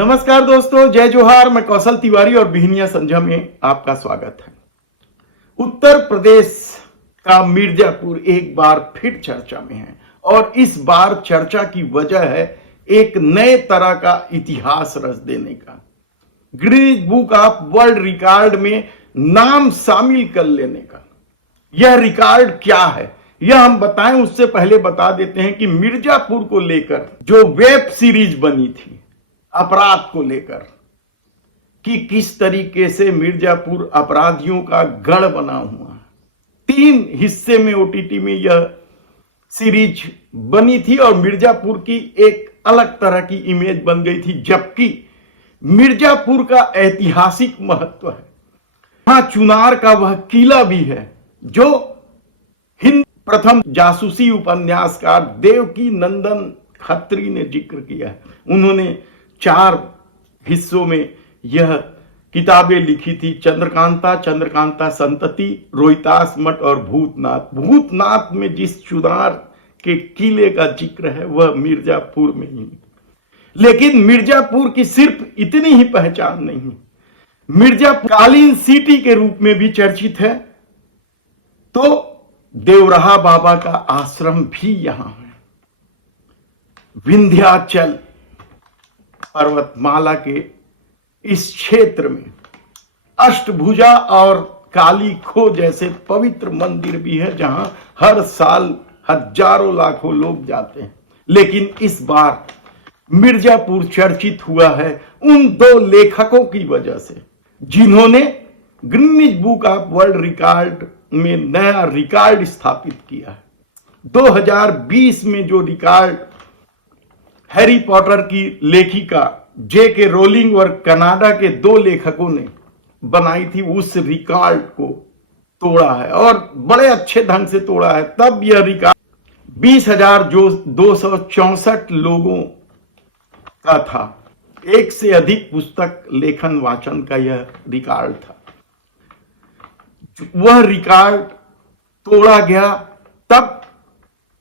नमस्कार दोस्तों, जय जोहार। मैं कौशल तिवारी और बिहनिया संझा में आपका स्वागत है। उत्तर प्रदेश का मिर्जापुर एक बार फिर चर्चा में है और इस बार चर्चा की वजह है एक नए तरह का इतिहास रच देने का, Guinness book of world record में नाम शामिल कर लेने का। यह रिकॉर्ड क्या है यह हम बताएं उससे पहले बता देते हैं कि मिर्जापुर को लेकर जो वेब सीरीज बनी थी अपराध को लेकर कि किस तरीके से मिर्जापुर अपराधियों का गढ़ बना हुआ, 3 हिस्से में ओटीटी में यह सीरीज बनी थी और मिर्जापुर की एक अलग तरह की इमेज बन गई थी, जबकि मिर्जापुर का ऐतिहासिक महत्व है। वहां चुनार का वह किला भी है जो हिंद प्रथम जासूसी उपन्यासकार देवकी नंदन खत्री ने जिक्र किया है। उन्होंने 4 हिस्सों में यह किताबें लिखी थी, चंद्रकांता संतति, रोहितास मठ और भूतनाथ। भूतनाथ में जिस चुनार के किले का जिक्र है वह मिर्जापुर में ही। लेकिन मिर्जापुर की सिर्फ इतनी ही पहचान नहीं, मिर्जापुर कालीन सिटी के रूप में भी चर्चित है। तो देवराहा बाबा का आश्रम भी यहां है। विंध्याचल पर्वतमाला के इस क्षेत्र में अष्टभुजा और काली खो जैसे पवित्र मंदिर भी है जहां हर साल हजारों लाखों लोग जाते हैं। लेकिन इस बार मिर्जापुर चर्चित हुआ है उन 2 लेखकों की वजह से जिन्होंने Guinness book of world record में नया रिकॉर्ड स्थापित किया है। 2020 में जो रिकॉर्ड हैरी पॉटर की लेखिका J.K. रोलिंग और कनाडा के 2 लेखकों ने बनाई थी, उस रिकॉर्ड को तोड़ा है और बड़े अच्छे ढंग से तोड़ा है। तब यह रिकॉर्ड 20,264 लोगों का था। 1 से अधिक पुस्तक लेखन वाचन का यह रिकॉर्ड था। वह रिकॉर्ड तोड़ा गया तब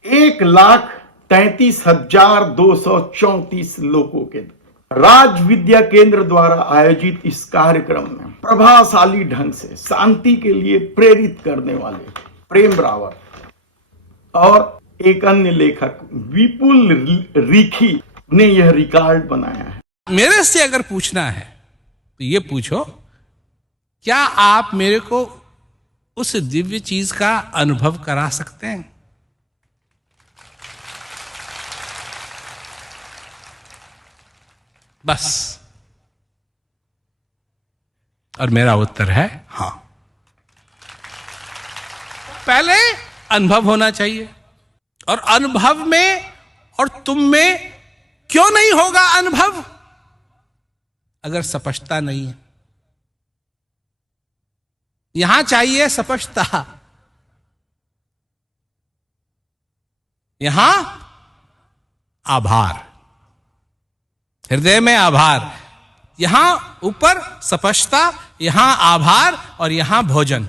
1,33,234 लोगों के राज विद्या केंद्र द्वारा आयोजित इस कार्यक्रम में प्रभावशाली ढंग से शांति के लिए प्रेरित करने वाले प्रेम रावत और एक अन्य लेखक विपुल रिखी ने यह रिकॉर्ड बनाया है। मेरे से अगर पूछना है तो ये पूछो, क्या आप मेरे को उस दिव्य चीज का अनुभव करा सकते हैं? बस। और मेरा उत्तर है हां। पहले अनुभव होना चाहिए, और अनुभव में और तुम में क्यों नहीं होगा अनुभव अगर स्पष्टता नहीं है? यहां चाहिए स्पष्टता, यहां आभार, हृदय में आभार, यहां ऊपर स्पष्टता, यहां आभार और यहां भोजन।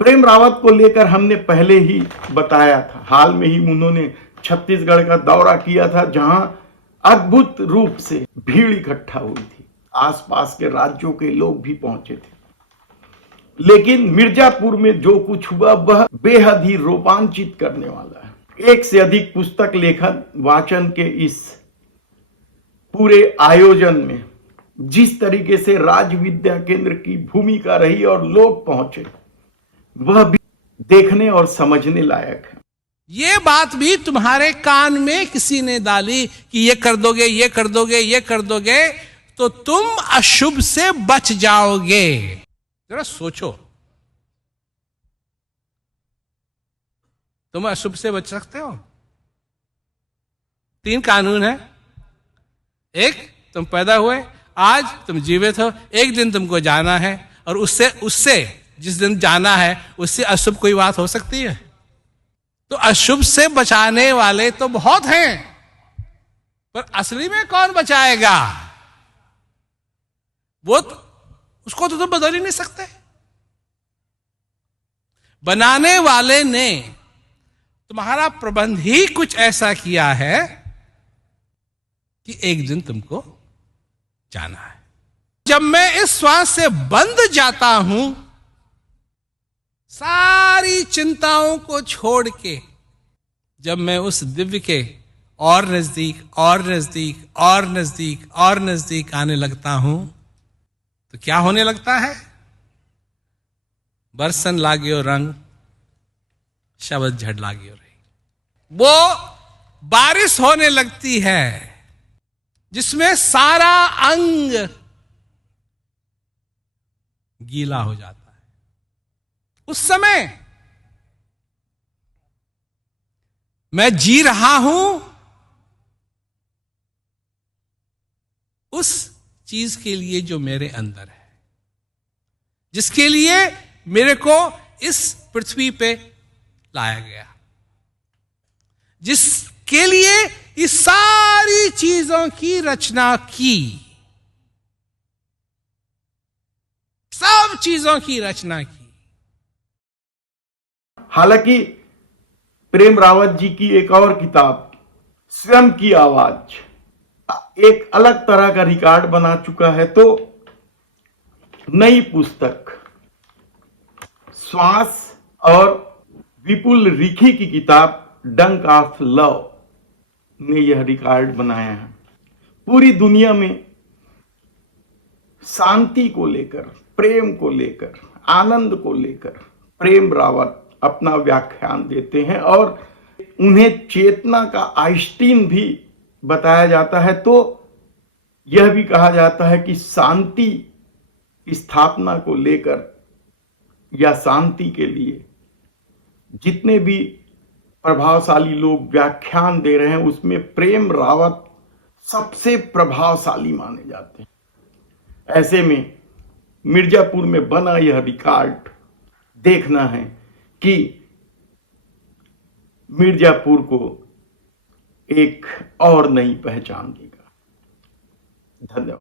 प्रेम रावत को लेकर हमने पहले ही बताया था। हाल में ही उन्होंने छत्तीसगढ़ का दौरा किया था जहां अद्भुत रूप से भीड़ इकट्ठा हुई थी। आसपास के राज्यों के लोग भी पहुंचे थे। लेकिन मिर्जापुर में जो कुछ हुआ वह बेहद ही रोमांचित करने वाला है। 1 से अधिक पुस्तक लेखन वाचन के इस पूरे आयोजन में जिस तरीके से राज विद्या केंद्र की भूमिका रही और लोग पहुंचे वह भी देखने और समझने लायक है। ये बात भी तुम्हारे कान में किसी ने डाली कि ये कर दोगे, ये कर दोगे, ये कर दोगे तो तुम अशुभ से बच जाओगे। जरा सोचो, तुम अशुभ से बच सकते हो? 3 कानून है। 1, तुम पैदा हुए, आज तुम जीवित हो, एक दिन तुमको जाना है, और उससे जिस दिन जाना है उससे अशुभ कोई बात हो सकती है? तो अशुभ से बचाने वाले तो बहुत हैं, पर असली में कौन बचाएगा? वो उसको तो तुम बदल ही नहीं सकते। बनाने वाले ने तुम्हारा प्रबंध ही कुछ ऐसा किया है कि एक दिन तुमको जाना है। जब मैं इस श्वास से बंध जाता हूं, सारी चिंताओं को छोड़ के जब मैं उस दिव्य के और नजदीक और नजदीक और नजदीक और नजदीक आने लगता हूं, तो क्या होने लगता है? बरसन लाग्यो रंग, शब्द झड़ लाग्यो रही। वो बारिश होने लगती है जिसमें सारा अंग गीला हो जाता है। उस समय मैं जी रहा हूं उस चीज के लिए जो मेरे अंदर है, जिसके लिए मेरे को इस पृथ्वी पे लाया गया, जिसके लिए इस सारी चीजों की रचना की, सब चीजों की रचना की। हालांकि प्रेम रावत जी की एक और किताब स्वयं की आवाज एक अलग तरह का रिकॉर्ड बना चुका है, तो नई पुस्तक श्वास और विपुल रिखी की किताब डंक ऑफ लव ने यह रिकॉर्ड बनाया है। पूरी दुनिया में शांति को लेकर, प्रेम को लेकर, आनंद को लेकर प्रेम रावत अपना व्याख्यान देते हैं और उन्हें चेतना का आइंस्टीन भी बताया जाता है। तो यह भी कहा जाता है कि शांति स्थापना को लेकर या शांति के लिए जितने भी प्रभावशाली लोग व्याख्यान दे रहे हैं, उसमें प्रेम रावत सबसे प्रभावशाली माने जाते हैं। ऐसे में मिर्जापुर में बना यह रिकॉर्ड देखना है कि मिर्जापुर को एक और नई पहचान देगा। धन्यवाद।